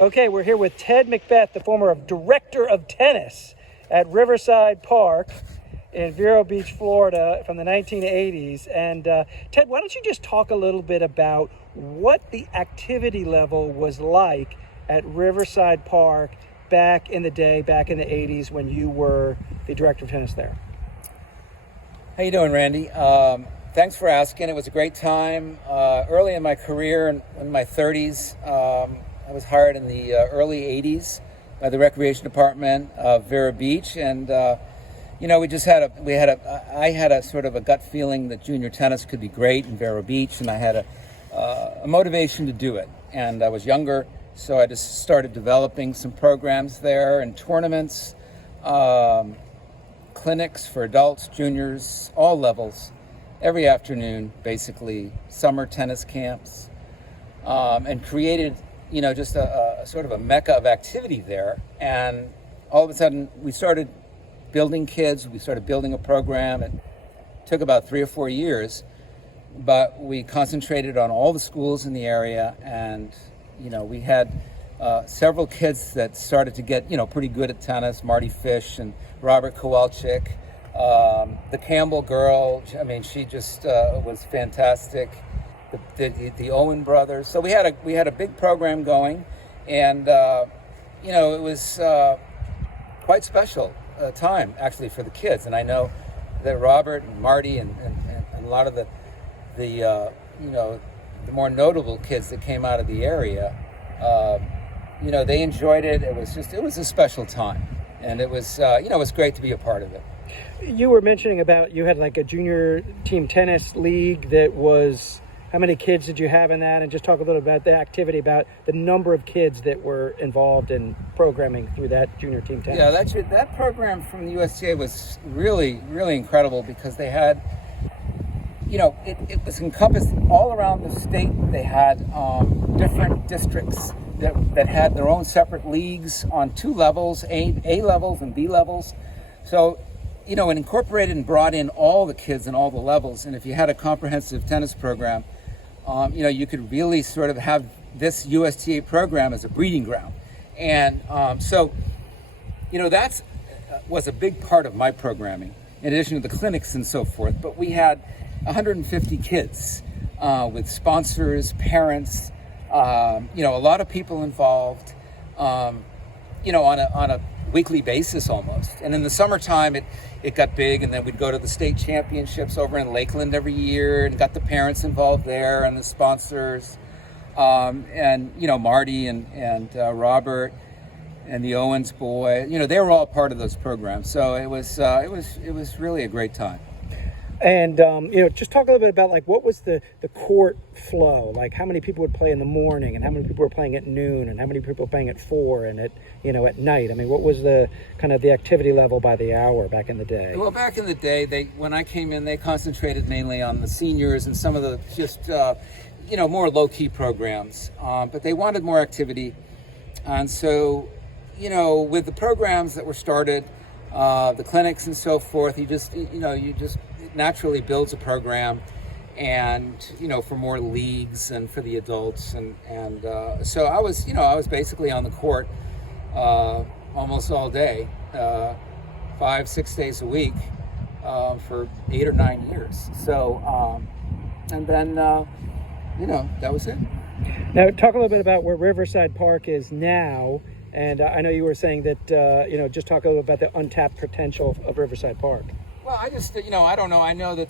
Okay, we're here with Ted MacBeth, the former director of tennis at Riverside Park in Vero Beach, Florida from the 1980s. And Ted, why don't you just talk a little bit about what the activity level was like at Riverside Park back in the day, back in the 80s when you were the director of tennis there? How you doing, Randy? Thanks for asking. It was a great time. Early in my career, in my 30s, I was hired in the early 80s by the recreation department of Vero Beach, and I had a sort of a gut feeling that junior tennis could be great in Vero Beach, and I had a motivation to do it. And I was younger, so I just started developing some programs there and tournaments, clinics for adults, juniors, all levels, every afternoon, basically, summer tennis camps, and created, just a sort of a mecca of activity there. And all of a sudden, we started building kids. We started building a program. It took about 3 or 4 years, but we concentrated on all the schools in the area, and we had several kids that started to get pretty good at tennis. Mardy and Robert Kowalczyk, the Campbell girl. I mean, she just was fantastic. The Owen brothers. So we had a big program going, and it was quite special time actually for the kids. And I know that Robert and Mardy and a lot of the more notable kids that came out of the area, they enjoyed it. It was a special time, and it was it was great to be a part of it. You were mentioning about you had like a junior team tennis league that was. How many kids did you have in that? And just talk a little about the activity, about the number of kids that were involved in programming through that junior team tennis. Yeah, that program from the USTA was really, really incredible because they had, it was encompassed all around the state. They had different districts that had their own separate leagues on 2 levels, A levels and B levels. So, it incorporated and brought in all the kids and all the levels. And if you had a comprehensive tennis program, you could really sort of have this USTA program as a breeding ground. And so that's was a big part of my programming, in addition to the clinics and so forth. But we had 150 kids with sponsors, parents, a lot of people involved, on a weekly basis almost. And in the summertime, it got big, and then we'd go to the state championships over in Lakeland every year and got the parents involved there and the sponsors, and Mardy and Robert and the Owens boy, they were all part of those programs. So it was really a great time. And, just talk a little bit about, like, what was the court flow? Like, how many people would play in the morning, and how many people were playing at noon, and how many people were playing at 4 and at night? I mean, what was the kind of the activity level by the hour back in the day? Well, back in the day, when I came in, they concentrated mainly on the seniors and some of the just, more low-key programs. But they wanted more activity. And so, with the programs that were started, the clinics and so forth, you just naturally builds a program, and for more leagues and for the adults, and so I was basically on the court almost all day, 5-6 days a week, for 8 or 9 years. So and then that was it. Now talk a little bit about where Riverside Park is now, and I know you were saying that just talk a little about the untapped potential of Riverside Park. Well, I just, I don't know. I know that,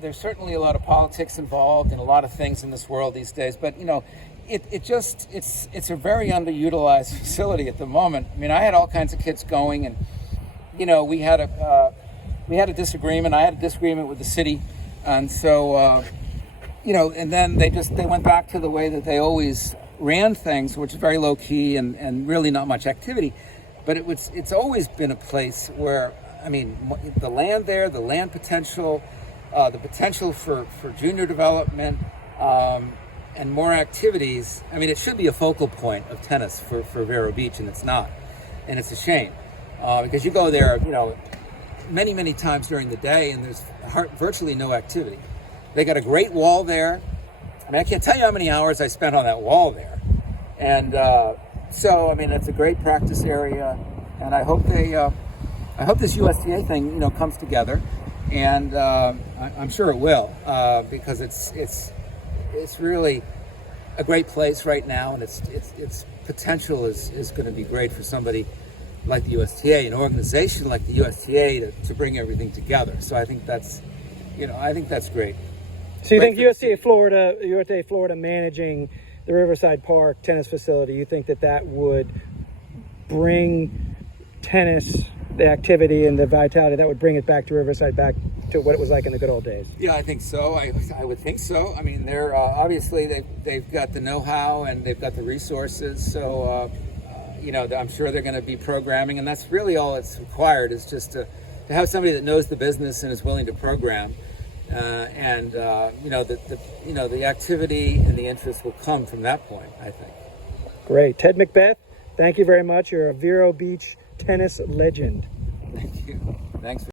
there's certainly a lot of politics involved and a lot of things in this world these days. But, it's a very underutilized facility at the moment. I mean, I had all kinds of kids going, and, we had a disagreement. I had a disagreement with the city. And so, and then they went back to the way that they always ran things, which is very low key and really not much activity. But it's always been a place where, the land there, the land potential, the potential for junior development, and more activities. It should be a focal point of tennis for Vero Beach, and it's not. And it's a shame, because you go there, many, many times during the day, and there's virtually no activity. They got a great wall there. I can't tell you how many hours I spent on that wall there. And so. I mean, it's a great practice area, and I hope I hope this USTA thing, comes together, and I'm sure it will, because it's really a great place right now, and its potential is going to be great for somebody like the USTA, an organization like the USTA, to bring everything together. So I think that's great. So you Great think for the USTA Florida managing the Riverside Park tennis facility, you think that would bring tennis, the activity and the vitality, that would bring it back to Riverside, back to what it was like in the good old days? Yeah, I think so. I would think so. I mean, they're obviously they've got the know-how and they've got the resources. So I'm sure they're going to be programming, and that's really all it's required, is just to have somebody that knows the business and is willing to program. The activity and the interest will come from that point, I think. Great. Ted MacBeth, thank you very much. You're a Vero Beach tennis legend. Thank you. Thanks.